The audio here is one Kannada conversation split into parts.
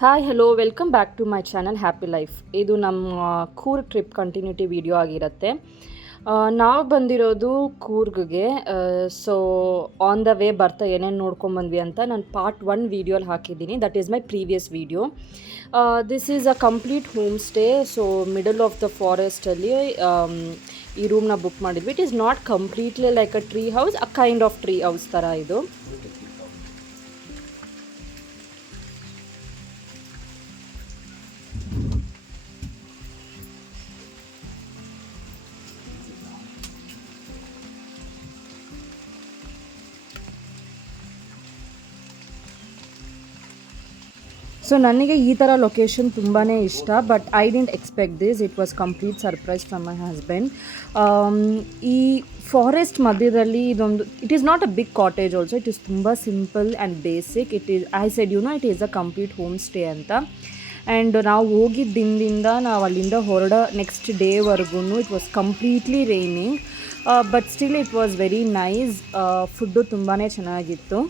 Hi hello welcome back to my channel happy life. ಇದು ನಮ್ಮ ಕೂರ್ಗ್ ಟ್ರಿಪ್ ಕಂಟಿನ್ಯೂಟಿ ವಿಡಿಯೋ ಆಗಿರುತ್ತೆ. ನಾವು ಬಂದಿರೋದು ಕೂರ್ಗ್ಗೆ. ಸೊ ಆನ್ ದ ವೇ ಬರ್ತಾ ಏನೇನು ನೋಡ್ಕೊಂಬಂದ್ವಿ ಅಂತ ನಾನು ಪಾರ್ಟ್ 1 ವಿಡಿಯೋಲಿ ಹಾಕಿದ್ದೀನಿ. That is my previous video. This is a complete home stay. So middle of the ಫಾರೆಸ್ಟಲ್ಲಿ ಈ ರೂಮ್ನ ಬುಕ್ ಮಾಡಿದ್ವಿ. It is not completely like a tree house, a kind of tree house ಥರ ಇದು. ಸೊ ನನಗೆ ಈ ಥರ ಲೊಕೇಶನ್ ತುಂಬಾ ಇಷ್ಟ, but I didn't expect this. It was complete surprise from my husband. ಈ ಫಾರೆಸ್ಟ್ ಮಧ್ಯದಲ್ಲಿ ಇದೊಂದು, it is not a big cottage also. It is ತುಂಬ simple and basic. It is, I said it is a complete home stay ಅಂತ. ಆ್ಯಂಡ್ ನಾವು ಹೋಗಿದ್ದ ದಿನದಿಂದ ನಾವು ಅಲ್ಲಿಂದ ಹೊರಡೋ ನೆಕ್ಸ್ಟ್ ಡೇವರೆಗೂ it was completely raining, but still it was very nice. Food ತುಂಬಾ ಚೆನ್ನಾಗಿತ್ತು.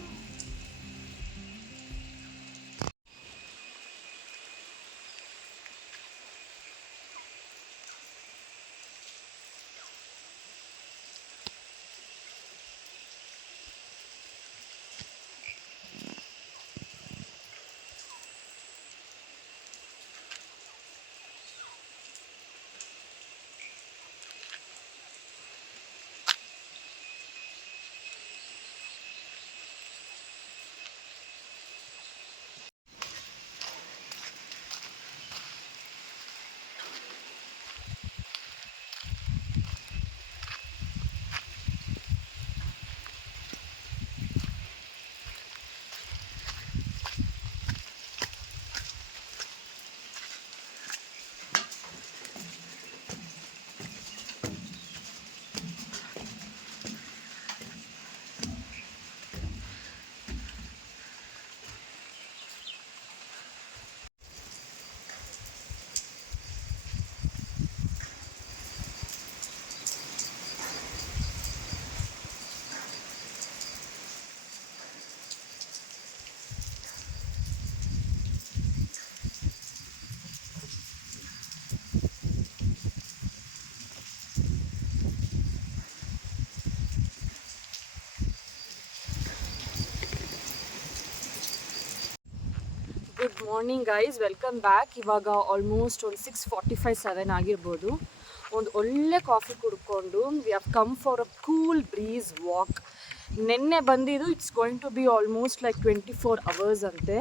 Good morning guys, welcome back. ಇವಾಗ ಆಲ್ಮೋಸ್ಟ್ ಒಂದು 6:45-7 ಆಗಿರ್ಬೋದು. ಒಂದು ಒಳ್ಳೆ ಕಾಫಿ ಕುಡ್ಕೊಂಡು we have come for a cool breeze walk. ನೆನ್ನೆ ಬಂದಿದ್ದು it's going to be almost like 24 hours ಅಂತೆ.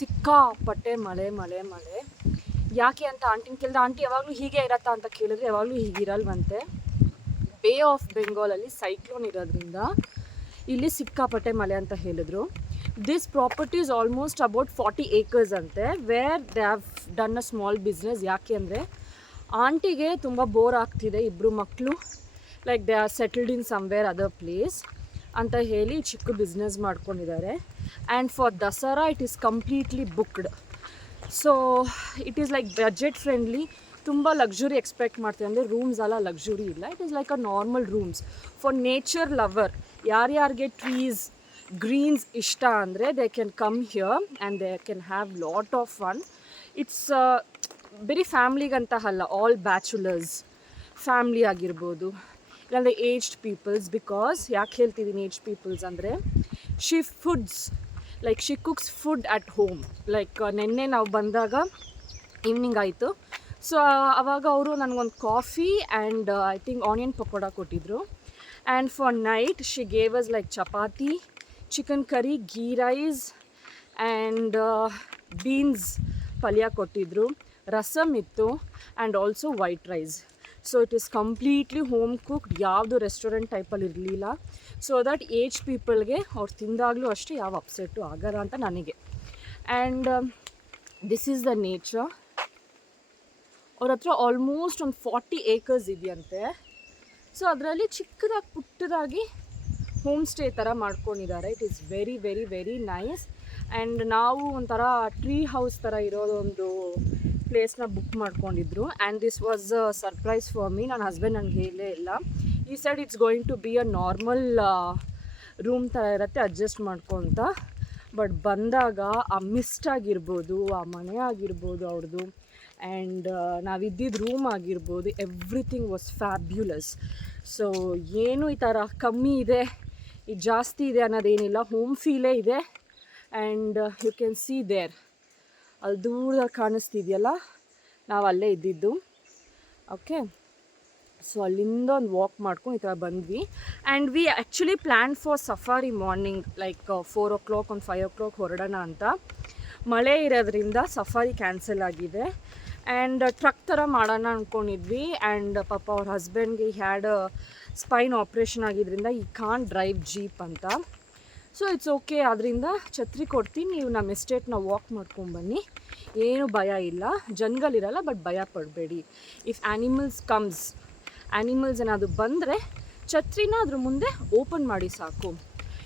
ಸಿಕ್ಕಾಪಟ್ಟೆ ಮಳೆ ಮಳೆ ಮಳೆ. ಯಾಕೆ ಅಂತ ಆಂಟಿನ ಕೇಳಿದ್ರೆ, ಆಂಟಿ ಯಾವಾಗಲೂ ಹೀಗೆ ಇರತ್ತಾ ಅಂತ ಕೇಳಿದ್ರೆ ಯಾವಾಗಲೂ ಹೀಗಿರಲ್ವಂತೆ. ಬೇ ಆಫ್ ಬೆಂಗಾಲಲ್ಲಿ ಸೈಕ್ಲೋನ್ ಇರೋದ್ರಿಂದ ಇಲ್ಲಿ ಸಿಕ್ಕಾಪಟ್ಟೆ ಮಳೆ ಅಂತ ಹೇಳಿದ್ರು. This property is almost about 40 acres ante, where they have done a small business. ಯಾಕೆ ಅಂದರೆ ಆಂಟಿಗೆ ತುಂಬ ಬೋರ್ ಆಗ್ತಿದೆ, ಇಬ್ಬರು ಮಕ್ಕಳು like they are settled in somewhere other place ಅಂತ ಹೇಳಿ ಚಿಕ್ಕ ಬಿಸ್ನೆಸ್ ಮಾಡ್ಕೊಂಡಿದ್ದಾರೆ. And for Dasara it is completely booked. So it is like budget friendly. ತುಂಬ ಲಕ್ಸುರಿ ಎಕ್ಸ್ಪೆಕ್ಟ್ ಮಾಡ್ತೀವಿ ಅಂದರೆ ರೂಮ್ಸ್ ಎಲ್ಲ ಲಕ್ಸುರಿ ಇಲ್ಲ. It is like a normal rooms for nature lover. ಯಾರ್ಯಾರಿಗೆ ಟ್ರೀಸ್ ಗ್ರೀನ್ಸ್ ಇಷ್ಟ ಅಂದರೆ they can come here and they can have lot of fun. It's ಬರೀ ಫ್ಯಾಮ್ಲಿಗಂತ ಅಲ್ಲ, ಆಲ್ ಬ್ಯಾಚುಲರ್ಸ್ ಫ್ಯಾಮ್ಲಿ ಆಗಿರ್ಬೋದು, ಇಲ್ಲಾಂದರೆ ಏಜ್ಡ್ ಪೀಪಲ್ಸ್. ಬಿಕಾಸ್ ಯಾಕೆ ಹೇಳ್ತಿದ್ದೀನಿ ಏಜ್ಡ್ ಪೀಪಲ್ಸ್ ಅಂದರೆ, she foods like she cooks food at home. Like ನೆನ್ನೆ ನಾವು ಬಂದಾಗ ಈವ್ನಿಂಗ್ ಆಯಿತು. ಸೊ ಆವಾಗ ಅವರು ನನಗೊಂದು coffee and I think onion pakoda ಕೊಟ್ಟಿದ್ದರು. And for night she gave us like chapati, chicken curry, ghee rice and beans ಪಲ್ಯ ಕೊಟ್ಟಿದ್ದರು, ರಸಮ್ ಇತ್ತು and also white rice. So it is completely home cooked, ಯಾವುದು ರೆಸ್ಟೋರೆಂಟ್ ಟೈಪಲ್ಲಿ ಇರಲಿಲ್ಲ. ಸೊ ದಟ್ ಏಜ್ ಪೀಪಲ್ಗೆ ಅವ್ರು ತಿಂದಾಗಲೂ ಅಷ್ಟೇ ಯಾವ ಅಪ್ಸೆಟ್ಟು ಆಗಲ್ಲ ಅಂತ ನನಗೆ. And this is the nature. ಅವ್ರ ಹತ್ರ ಆಲ್ಮೋಸ್ಟ್ ಒಂದು 40 acres ಇದೆಯಂತೆ. ಸೊ ಅದರಲ್ಲಿ ಚಿಕ್ಕದಾಗಿ ಪುಟ್ಟದಾಗಿ ಹೋಮ್ ಸ್ಟೇ ಥರ ಮಾಡ್ಕೊಂಡಿದ್ದಾರೆ. It is very very very nice. And ನಾವು ಒಂಥರ ಟ್ರೀ ಹೌಸ್ ಥರ ಇರೋದೊಂದು ಪ್ಲೇಸ್ನ ಬುಕ್ ಮಾಡ್ಕೊಂಡಿದ್ರು. And this was a surprise for me. ನನ್ನ ಹಸ್ಬೆಂಡ್ ನನಗೆ ಹೇಳೇ ಇಲ್ಲ. ಈ side it's going to be a normal room ಥರ ಇರುತ್ತೆ, ಅಡ್ಜಸ್ಟ್ ಮಾಡ್ಕೊತ. ಬಟ್ ಬಂದಾಗ ಆ ಮಿಸ್ಟ್ ಆಗಿರ್ಬೋದು, ಆ ಮನೆ ಆಗಿರ್ಬೋದು ಅವ್ರದ್ದು, ಆ್ಯಂಡ್ ನಾವಿದ್ದಿದ್ದು ರೂಮ್ ಆಗಿರ್ಬೋದು, ಎವ್ರಿಥಿಂಗ್ ವಾಸ್ ಫ್ಯಾಬ್ಯುಲಸ್. ಸೊ ಏನು ಈ ಥರ ಕಮ್ಮಿ ಇದೆ, ಇದು ಜಾಸ್ತಿ ಇದೆ ಅನ್ನೋದೇನಿಲ್ಲ, ಹೋಮ್ ಫೀಲೇ ಇದೆ. And you can see there, ಅಲ್ಲಿ ದೂರದಾಗ ಕಾಣಿಸ್ತಿದೆಯಲ್ಲ, ನಾವು ಅಲ್ಲೇ ಇದ್ದಿದ್ದು. ಓಕೆ, ಸೊ ಅಲ್ಲಿಂದ ಒಂದು ವಾಕ್ ಮಾಡ್ಕೊಂಡು ಈ ಥರ ಬಂದ್ವಿ. And we actually plan for safari morning, like 4 o'clock ಒಂದು 5 o'clock ಹೊರಡೋಣ ಅಂತ. ಮಳೆ ಇರೋದ್ರಿಂದ ಸಫಾರಿ ಕ್ಯಾನ್ಸಲ್ ಆಗಿದೆ. ಆ್ಯಂಡ್ ಟ್ರಕ್ ಥರ ಮಾಡೋಣ ಅಂದ್ಕೊಂಡಿದ್ವಿ. ಆ್ಯಂಡ್ ಪಾಪ ಅವ್ರ ಹಸ್ಬೆಂಡ್ಗೆ ಹ್ಯಾಡ್ ಸ್ಪೈನ್ ಆಪ್ರೇಷನ್ ಆಗಿದ್ದರಿಂದ ಈ ಕಾನ್ ಡ್ರೈವ್ ಜೀಪ್ ಅಂತ. ಸೊ ಇಟ್ಸ್ ಓಕೆ, ಅದರಿಂದ ಛತ್ರಿ ಕೊಡ್ತೀನಿ, ನೀವು ನಮ್ಮ ಎಸ್ಟೇಟ್ನ ವಾಕ್ ಮಾಡ್ಕೊಂಡ್ಬನ್ನಿ, ಏನು ಭಯ ಇಲ್ಲ, ಜನಗಳಿರಲ್ಲ, ಬಟ್ ಭಯ ಪಡಬೇಡಿ. ಇಫ್ ಆ್ಯನಿಮಲ್ಸ್ ಏನಾದರೂ ಬಂದರೆ ಛತ್ರಿನ ಅದ್ರ ಮುಂದೆ ಓಪನ್ ಮಾಡಿ ಸಾಕು,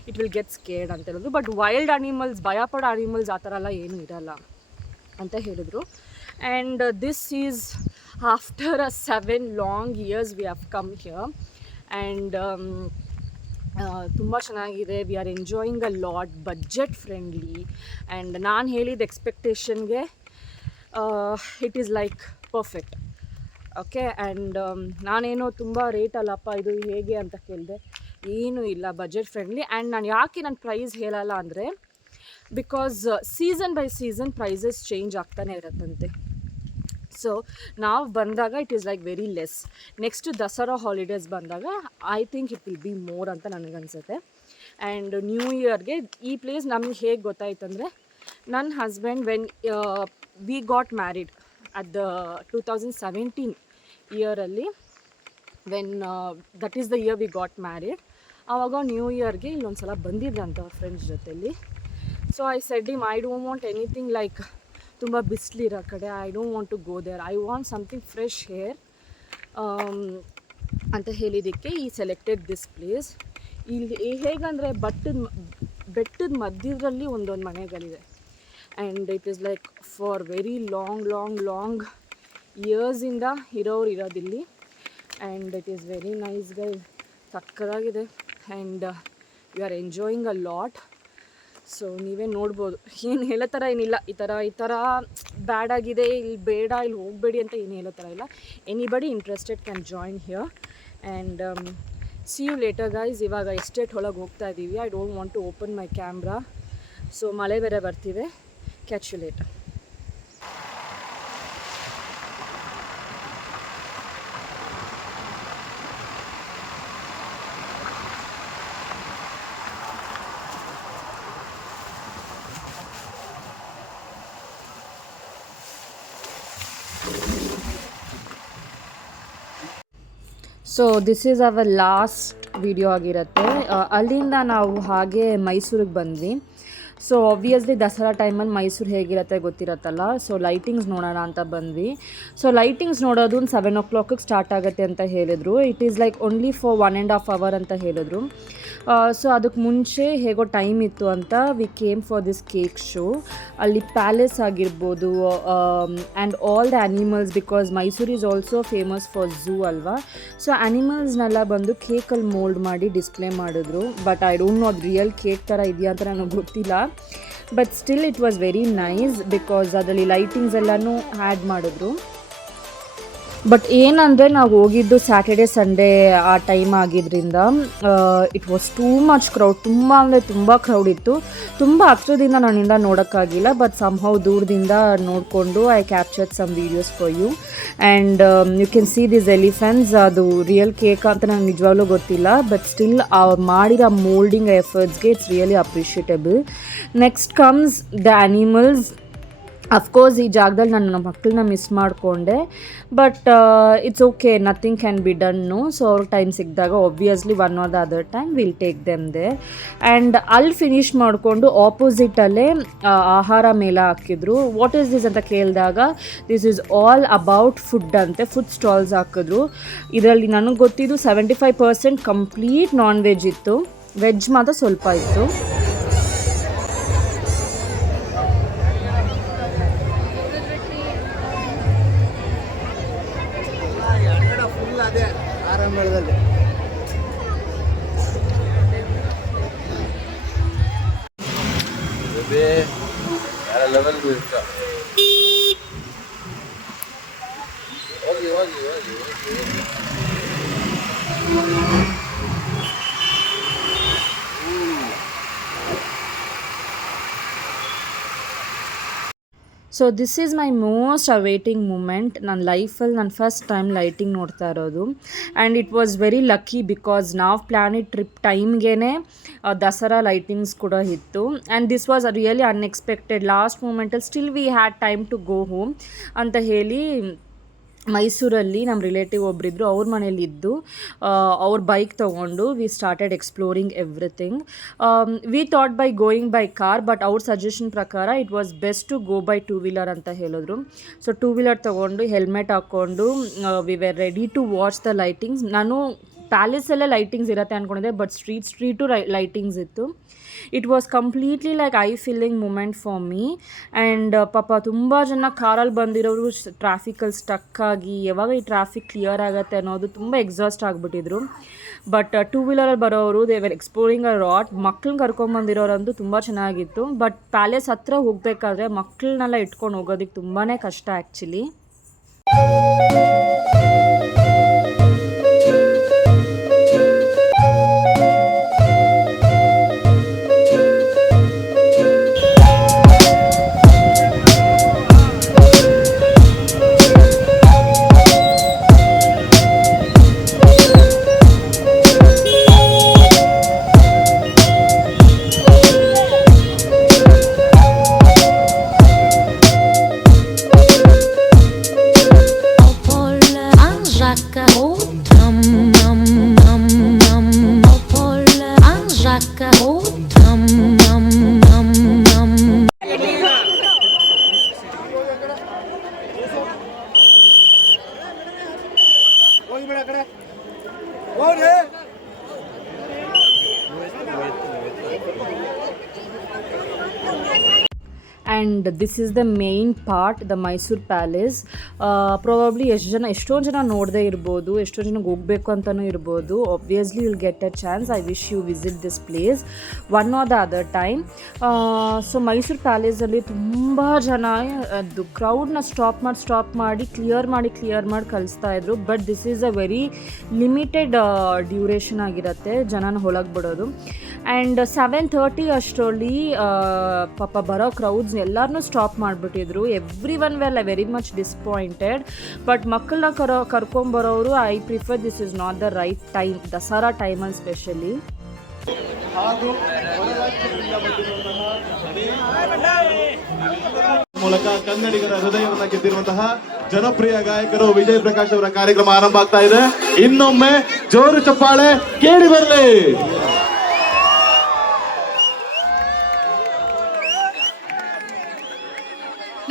ಇಟ್ ವಿಲ್ ಗೆಟ್ ಸ್ಕೇರ್ಡ್ ಅಂತ ಹೇಳಿದ್ರು. ಬಟ್ ವೈಲ್ಡ್ ಆನಿಮಲ್ಸ್, ಭಯಪಡೋ ಆನಿಮಲ್ಸ್ ಆ ಥರ ಎಲ್ಲ ಏನೂ ಇರಲ್ಲ ಅಂತ ಹೇಳಿದ್ರು. And this is after 7 long years we have come here. And ತುಂಬ ಚೆನ್ನಾಗಿದೆ. We are enjoying a lot, budget friendly. And ನಾನು ಹೇಳಿದ ಎಕ್ಸ್ಪೆಕ್ಟೇಷನ್ಗೆ it is like perfect. Okay, and ನಾನೇನೋ ತುಂಬ ರೇಟ್ ಅಲ್ಲಪ್ಪ ಇದು ಹೇಗೆ ಅಂತ ಕೇಳಿದೆ, ಏನೂ ಇಲ್ಲ, ಬಜೆಟ್ ಫ್ರೆಂಡ್ಲಿ. ಆ್ಯಂಡ್ ನಾನು ಯಾಕೆ ನನ್ನ ಪ್ರೈಸ್ ಹೇಳಲ್ಲ ಅಂದರೆ, because season by season prices change ಆಗ್ತಾನೆ ಇರುತ್ತಂತೆ. ಸೊ ನಾವು ಬಂದಾಗ it is like very less. Next Dasara holidays ಬಂದಾಗ I think it will be more ಅಂತ ನನಗನ್ಸುತ್ತೆ. ಆ್ಯಂಡ್ ನ್ಯೂ ಇಯರ್ಗೆ ಈ ಪ್ಲೇಸ್ ನಮಗೆ ಹೇಗೆ ಗೊತ್ತಾಯ್ತಂದರೆ, ನನ್ನ husband when we got married at the 2017 ಇಯರಲ್ಲಿ, when that is the year we got married. ಆವಾಗ ನ್ಯೂ ಇಯರ್ಗೆ ಇಲ್ಲೊಂದು ಸಲ ಬಂದಿದ್ರಂತ ಅವ್ರ ಫ್ರೆಂಡ್ಸ್ ಜೊತೆಲಿ. So I said him, I don't want anything like ತುಂಬ ಬಿಸಿಲಿರೋ ಕಡೆ, I don't want to go there, I want something fresh hair ಅಂತ ಹೇಳಿದ್ದಕ್ಕೆ ಈ ಸೆಲೆಕ್ಟೆಡ್ ದಿಸ್ ಪ್ಲೇಸ್. ಇಲ್ಲಿ ಹೇಗಂದರೆ ಬೆಟ್ಟದ ಮಧ್ಯದಲ್ಲಿ ಒಂದೊಂದು ಮನೆಗಳಿದೆ. And it is like for very long ಇಯರ್ಸಿಂದ ಇರೋದಿಲ್ಲಿ. And it is very nice guy, ಸಕ್ಕತ್ತಾಗಿದೆ. And you are enjoying a lot. So ನೀವೇ ನೋಡ್ಬೋದು, ಏನು ಹೇಳೋ ಥರ ಏನಿಲ್ಲ, ಈ ಥರ ಬ್ಯಾಡ್ ಆಗಿದೆ, ಇಲ್ಲಿ ಬೇಡ, ಇಲ್ಲಿ ಹೋಗಬೇಡಿ ಅಂತ ಏನು ಹೇಳೋ ಥರ ಇಲ್ಲ. Anybody interested can join here. And see you later guys. ಇವಾಗ ಎಸ್ಟೇಟ್ ಒಳಗೆ ಹೋಗ್ತಾ ಇದ್ದೀವಿ. I don't want to open my camera, so ಮಳೆ ಬೇರೆ ಬರ್ತಿದೆ. Catch you later. So this is our last video ಆಗಿರುತ್ತೆ. ಅಲ್ಲಿಂದ ನಾವು ಹಾಗೆ ಮೈಸೂರಿಗೆ ಬಂದ್ವಿ. ಸೊ ಆಬ್ವಿಯಸ್ಲಿ ದಸರಾ ಟೈಮಲ್ಲಿ ಮೈಸೂರು ಹೇಗಿರುತ್ತೆ ಗೊತ್ತಿರತ್ತಲ್ಲ. ಸೊ ಲೈಟಿಂಗ್ಸ್ ನೋಡೋಣ ಅಂತ ಬಂದ್ವಿ. ಸೊ ಲೈಟಿಂಗ್ಸ್ ನೋಡೋದು 7 o'clock ಸ್ಟಾರ್ಟ್ ಆಗುತ್ತೆ ಅಂತ ಹೇಳಿದ್ರು. It is like only for 1.5 hour ಅಂತ ಹೇಳಿದ್ರು. ಸೊ ಅದಕ್ಕೆ ಮುಂಚೆ ಹೇಗೋ ಟೈಮ್ ಇತ್ತು ಅಂತ we came for this cake show. ಅಲ್ಲಿ ಪ್ಯಾಲೇಸ್ ಆಗಿರ್ಬೋದು and all the animals, because Mysuru is also famous for zoo ಅಲ್ವಾ. ಸೊ ಆ್ಯನಿಮಲ್ಸ್ನೆಲ್ಲ ಬಂದು ಕೇಕಲ್ಲಿ ಮೋಲ್ಡ್ ಮಾಡಿ ಡಿಸ್ಪ್ಲೇ ಮಾಡಿದ್ರು. ಬಟ್ ಐ ಡೋಂಟ್ ನೋ ಅದು ರಿಯಲ್ ಕೇಕ್ ಥರ ಇದೆಯಾ ಅಂತ ನನಗೆ ಗೊತ್ತಿಲ್ಲ. But still it was very nice, because ಅದರಲ್ಲಿ ಲೈಟಿಂಗ್ಸ್ ಎಲ್ಲನೂ ಆ್ಯಡ್ ಮಾಡಿದ್ರು. ಬಟ್ ಏನಂದರೆ ನಾವು ಹೋಗಿದ್ದು ಸ್ಯಾಟರ್ಡೆ ಸಂಡೇ ಆ ಟೈಮ್ ಆಗಿದ್ದರಿಂದ it was too much crowd. ತುಂಬ ಅಂದರೆ ತುಂಬ ಕ್ರೌಡ್ ಇತ್ತು. ತುಂಬ ಹತ್ರದಿಂದ ನನ್ನಿಂದ ನೋಡೋಕ್ಕಾಗಿಲ್ಲ, ಬಟ್ ಸಮ್ಹೌ ದೂರದಿಂದ ನೋಡಿಕೊಂಡು I captured some videos for you. And you can see this elephants. ಅದು ರಿಯಲ್ ಕೇಕ್ ಅಂತ ನನಗೆ ನಿಜವಾಗ್ಲೂ ಗೊತ್ತಿಲ್ಲ, ಬಟ್ ಸ್ಟಿಲ್ ಮಾಡಿರೋ ಮೋಲ್ಡಿಂಗ್ ಎಫರ್ಟ್ಸ್ಗೆ it's really appreciable. Next comes the animals. Of course ಈ ಜಾಗದಲ್ಲಿ ನನ್ನ ಮಕ್ಕಳನ್ನ ಮಿಸ್ ಮಾಡಿಕೊಂಡೆ, but it's okay, nothing can be done. So ಅವ್ರ ಟೈಮ್ ಸಿಕ್ಕಿದಾಗ obviously one or the other time will take them there. And ಅಲ್ಲಿ ಫಿನಿಷ್ ಮಾಡಿಕೊಂಡು ಆಪೋಸಿಟಲ್ಲೇ ಆಹಾರ ಮೇಳ ಹಾಕಿದ್ರು. ವಾಟ್ ಈಸ್ ದಿಸ್ ಅಂತ ಕೇಳಿದಾಗ this is all about food ಅಂತೆ. ಫುಡ್ ಸ್ಟಾಲ್ಸ್ ಹಾಕಿದ್ರು. ಇದರಲ್ಲಿ ನನಗೆ ಗೊತ್ತಿದ್ದು 75% ಕಂಪ್ಲೀಟ್ ನಾನ್ ವೆಜ್ ಇತ್ತು, ವೆಜ್ ಮಾತ್ರ ಸ್ವಲ್ಪ ಇತ್ತು. ಬೇರೆ ಲೆವೆಲ್ಗೂ ಇಷ್ಟ. ಹೋಗಿ ಹೋಗಿ ಹೋಗಿ ಹೋಗಿ. So this is my most awaiting moment. ನನ್ನ ಲೈಫಲ್ಲಿ ನಾನು ಫಸ್ಟ್ ಟೈಮ್ ಲೈಟಿಂಗ್ ನೋಡ್ತಾ ಇರೋದು. And it was very lucky because ನಾವು ಪ್ಲ್ಯಾನಿಡ್ ಟ್ರಿಪ್ ಟೈಮ್ಗೆ ದಸರಾ ಲೈಟಿಂಗ್ಸ್ ಕೂಡ ಇತ್ತು. And this was really unexpected. Last ಮೂಮೆಂಟಲ್ಲಿ still we had time to go home ಅಂತ ಹೇಳಿ ಮೈಸೂರಲ್ಲಿ ನಮ್ಮ ರಿಲೇಟಿವ್ ಒಬ್ಬರಿದ್ದರು, ಅವ್ರ ಮನೇಲಿದ್ದು ಅವ್ರ ಬೈಕ್ ತೊಗೊಂಡು we started exploring everything. We thought by going by car, but ಅವ್ರ ಸಜೆಷನ್ ಪ್ರಕಾರ it was best to go by two wheeler ಅಂತ ಹೇಳಿದ್ರು. ಸೊ ಟೂ ವೀಲರ್ ತೊಗೊಂಡು ಹೆಲ್ಮೆಟ್ ಹಾಕ್ಕೊಂಡು we were ready to watch the lightings. ನಾನು ಪ್ಯಾಲೇಸಲ್ಲೇ ಲೈಟಿಂಗ್ಸ್ ಇರುತ್ತೆ ಅಂದ್ಕೊಂಡಿದ್ದೆ, ಬಟ್ ಸ್ಟ್ರೀಟು ಲೈಟಿಂಗ್ಸ್ ಇತ್ತು. It was completely like I feeling moment for me. And ಪಾಪ ತುಂಬ ಜನ ಕಾರಲ್ಲಿ ಬಂದಿರೋರು ಟ್ರಾಫಿಕಲ್ಲಿ ಸ್ಟಕ್ ಆಗಿ ಯಾವಾಗ ಈ ಟ್ರಾಫಿಕ್ ಕ್ಲಿಯರ್ ಆಗುತ್ತೆ ಅನ್ನೋದು ತುಂಬ ಎಕ್ಸಾಸ್ಟ್ ಆಗಿಬಿಟ್ಟಿದ್ರು. ಬಟ್ ಟೂ ವೀಲರಲ್ಲಿ ಬರೋರು they were exploring a lot. ಮಕ್ಳನ್ನ ಕರ್ಕೊಂಬಂದಿರೋರಂತೂ ತುಂಬ ಚೆನ್ನಾಗಿತ್ತು. ಬಟ್ ಪ್ಯಾಲೇಸ್ ಹತ್ರ ಹೋಗಬೇಕಾದ್ರೆ ಮಕ್ಕಳನ್ನೆಲ್ಲ ಇಟ್ಕೊಂಡು ಹೋಗೋದಕ್ಕೆ ತುಂಬಾ ಕಷ್ಟ actually. And this is the main part, the Mysuru palace. Probably ಎಷ್ಟೊಂದು ಜನ ನೋಡದೇ ಇರ್ಬೋದು, ಎಷ್ಟೋ ಜನಕ್ಕೆ ಹೋಗಬೇಕು ಅಂತಲೂ ಇರ್ಬೋದು. Obviously will get a chance. I wish you visit this place one or the other time. So Mysuru ಪ್ಯಾಲೇಸಲ್ಲಿ ತುಂಬ ಜನ ಅದು ಕ್ರೌಡ್ನ ಸ್ಟಾಪ್ ಮಾಡಿ ಕ್ಲಿಯರ್ ಮಾಡಿ ಕಳಿಸ್ತಾ ಇದ್ರು. But this is a very limited duration ಆಗಿರುತ್ತೆ ಜನನ ಒಳಗೆ ಬಿಡೋದು. ಆ್ಯಂಡ್ 7:30 ಅಷ್ಟರಲ್ಲಿ ಪಾಪ ಬರೋ ಕ್ರೌಡ್ಸ್ ಎಲ್ಲರನ್ನೂ ಸ್ಟಾಪ್ ಮಾಡಿಬಿಟ್ಟಿದ್ರು. Every one well very much disappointed. But ಮಕ್ಕಳನ್ನ ಕರ್ಕೊಂಬರೋರು I prefer this is not the right time, Dasara ಟೈಮಲ್ಲಿ ಸ್ಪೆಷಲಿ. ಮೂಲಕ ಕನ್ನಡಿಗರ ಹೃದಯವನ್ನು ಗೆದ್ದಿರುವಂತಹ ಜನಪ್ರಿಯ ಗಾಯಕರು ವಿಜಯ್ ಪ್ರಕಾಶ್ ಅವರ ಕಾರ್ಯಕ್ರಮ ಆರಂಭ ಆಗ್ತಾ ಇದೆ. ಇನ್ನೊಮ್ಮೆ ಜೋರು ಚಪ್ಪಾಳೆ ಕೇಳಿ ಬರಲಿ.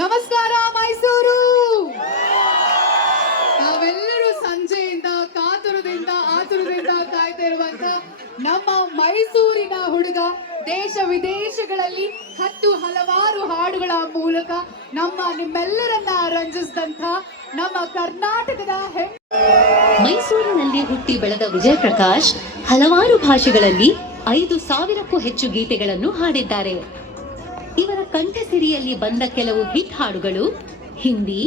ನಮಸ್ಕಾರ ಮೈಸೂರು. ನಾವೆಲ್ಲರೂ ಸಂಜೆಯಿಂದ ಆತುರದಿಂದ ಕಾಯ್ತಾ ಇರುವಂತ ನಮ್ಮ ಮೈಸೂರಿನ ಹುಡುಗ ದೇಶ ವಿದೇಶಗಳಲ್ಲಿ ಹಲವಾರು ಹಾಡುಗಳ ಮೂಲಕ ನಿಮ್ಮೆಲ್ಲರನ್ನ ರಂಜಿಸಿದಂತ ನಮ್ಮ ಕರ್ನಾಟಕದ ಮೈಸೂರಿನಲ್ಲಿ ಹುಟ್ಟಿ ಬೆಳೆದ ವಿಜಯ್ ಪ್ರಕಾಶ್ ಹಲವಾರು ಭಾಷೆಗಳಲ್ಲಿ 5,000ಕ್ಕೂ ಹೆಚ್ಚು ಗೀತೆಗಳನ್ನು ಹಾಡಿದ್ದಾರೆ. ಇವರ ಕಂಠಸಿರಿಯಲ್ಲಿ ಬಂದ ಕೆಲವು ಹಿಟ್ ಹಾಡುಗಳು ಹಿಂದಿ,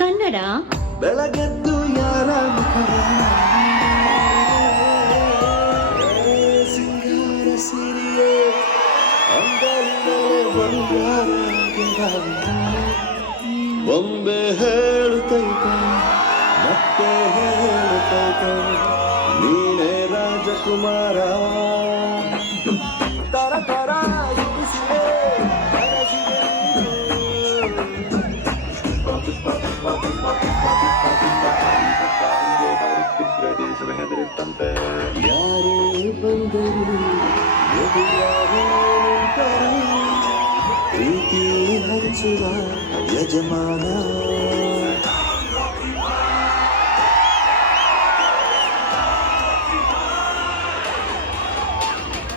ಕನ್ನಡ, ಬೆಳಗೆದ್ದು ಯಾರ ಬೊಂಬೆ ಹೇಳುತ್ತೈತೆ ಮತ್ತೆ ಹೇಳುತ್ತೈತೆ ನೀನೇ ರಾಜಕುಮಾರ. ತರ ಹೆದರಿತ್ತಂತೆ ಯಾರೇ ಬಂದರು ಪ್ರೀತಿ ಹಂಚುವ ಯಜಮಾನ.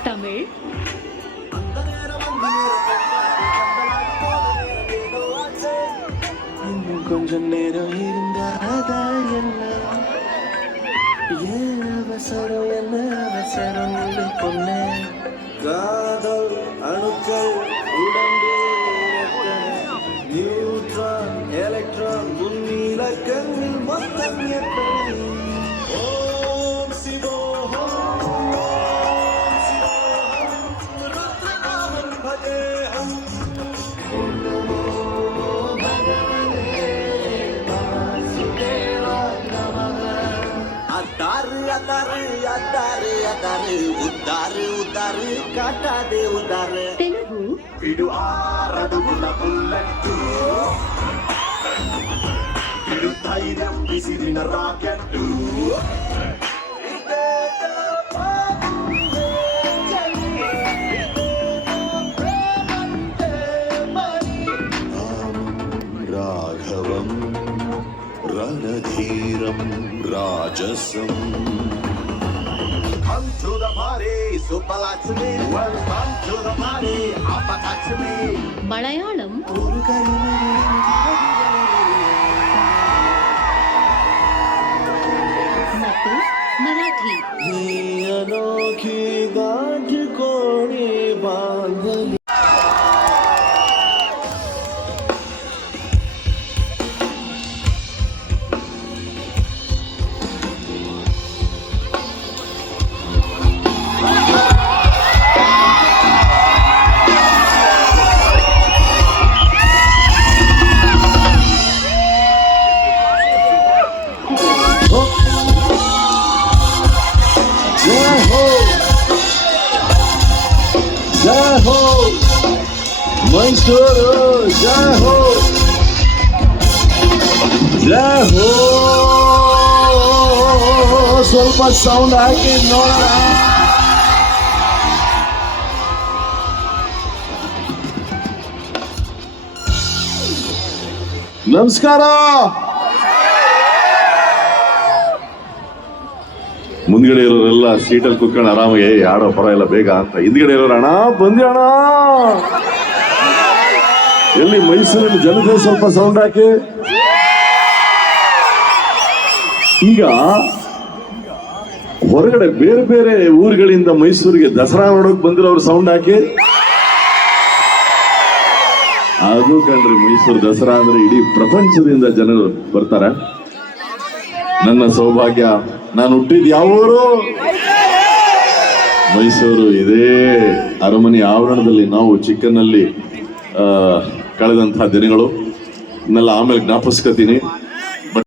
ತಮಿಳ್, கொஞ்சம் நேரம் இருந்தாத என்ன ஏன் அவசரம் என்ன அவசரம் இல்லை பொண்ணே காதல் அணுக்கள் உடம்பில் நியூட்ரான் எலக்ட்ரான் உன்னில கண்ணில் மொத்தம் எத்தனை ஓம் சிவோஹம் ஓம் சிவோஹம் ருத்ரநாமம் பஜேஹம் அத்தாரு அத்தாரு அத்தாரு அத்தாரு உத்தாரு உத்தாரு காட்டாதே உத்தாரு తెలుగు ఇడు ఆరడుగుల బుల్లెట్టు ఇడు ధైర్యం విసిరిన రాకెట్టు రాఘవం రణధీరం రాజసం Come to the party, super Lakshmi. Welcome to the party, Appa Lakshmi. Malayalam ಮತ್ತು ಮರಾಠಿ. अनोखी गांठ कोणी बांधली जय हो मैसूर जय हो ಸ್ವಲ್ಪ ಸೌಂಡ್ ಹಾಕಿ ನೋಡೋಣ ನಮಸ್ಕಾರ ಮುಂದ್ಗಡೆ ಇರೋರೆಲ್ಲ ಸೀಟಲ್ಲಿ ಕುತ್ಕೊಂಡು ಆರಾಮಾಗಿ ಯಾಡೋ ಪರ ಇಲ್ಲ ಬೇಗ ಅಂತ ಹಿಂದ್ಗಡೆ ಇರೋರು ಅಣ್ಣ ಬಂದಿ ಅಣ್ಣ ಎಲ್ಲಿ ಮೈಸೂರಿನ ಜನತೆ ಸ್ವಲ್ಪ ಸೌಂಡ್ ಹಾಕಿ ಈಗ ಹೊರಗಡೆ ಬೇರೆ ಬೇರೆ ಊರುಗಳಿಂದ ಮೈಸೂರಿಗೆ ದಸರಾ ನೋಡೋಕೆ ಬಂದಿರೋರು ಸೌಂಡ್ ಹಾಕಿ ಅದು ಕಣ್ರಿ ಮೈಸೂರು ದಸರಾ ಅಂದ್ರೆ ಇಡೀ ಪ್ರಪಂಚದಿಂದ ಜನರು ಬರ್ತಾರೆ ನನ್ನ ಸೌಭಾಗ್ಯ ನಾನು ಹುಟ್ಟಿದ ಯಾವ ಊರು ಮೈಸೂರು ಇದೇ ಅರಮನೆ ಆವರಣದಲ್ಲಿ ನಾವು ಚಿಕ್ಕನ್ನಲ್ಲಿ ಕಳೆದಂತಹ ದಿನಗಳು ಇನ್ನೆಲ್ಲ ಆಮೇಲೆ ಜ್ಞಾಪಿಸ್ಕೊತೀನಿ